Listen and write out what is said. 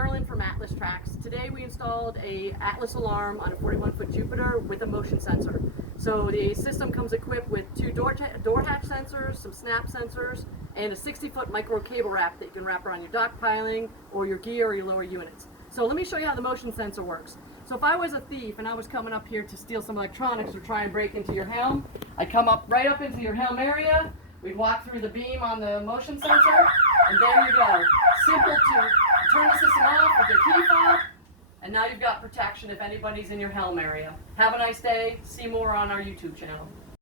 Carolyn from Atlastrax. Today we installed a Atlas alarm on a 41-foot Jupiter with a motion sensor. So the system comes equipped with two door hatch sensors, some snap sensors, and a 60-foot micro cable wrap that you can wrap around your dock piling or your gear or your lower units. So let me show you how the motion sensor works. So if I was a thief and I was coming up here to steal some electronics or try and break into your helm, I'd come up right up into your helm area, we'd walk through the beam on the motion sensor, and there you go. Simple to turn the system off with your key fob, and now you've got protection if anybody's in your helm area. Have a nice day. See more on our YouTube channel.